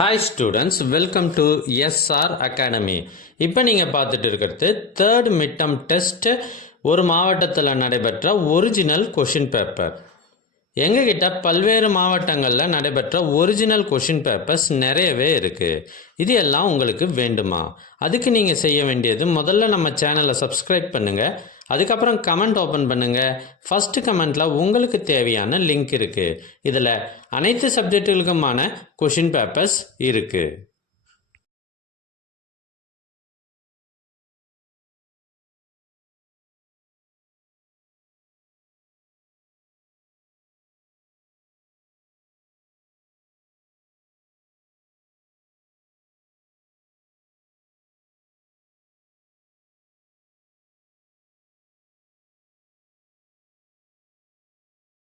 Hi students, welcome to S R academy. இப்போ நீங்கள் பார்த்துட்டு இருக்கிறது தேர்ட் மிட் டர்ம் டெஸ்ட் ஒரு மாவட்டத்தில் நடைபெற்ற ஒரிஜினல் கொஷின் பேப்பர். எங்ககிட்ட பல்வேறு மாவட்டங்களில் நடைபெற்ற ஒரிஜினல் கொஷின் பேப்பர்ஸ் நிறையவே இருக்குது. இது எல்லாம் உங்களுக்கு வேண்டுமா? அதுக்கு நீங்கள் செய்ய வேண்டியது, முதல்ல நம்ம சேனலை சப்ஸ்கிரைப் பண்ணுங்கள். அதுக்கப்புறம் கமெண்ட் ஓப்பன் பண்ணுங்கள். ஃபஸ்ட்டு கமெண்ட்டில் உங்களுக்கு தேவையான லிங்க் இருக்குது. இதில் அனைத்து சப்ஜெக்டுகளுக்குமான கொஷின் பேப்பர்ஸ் இருக்குது.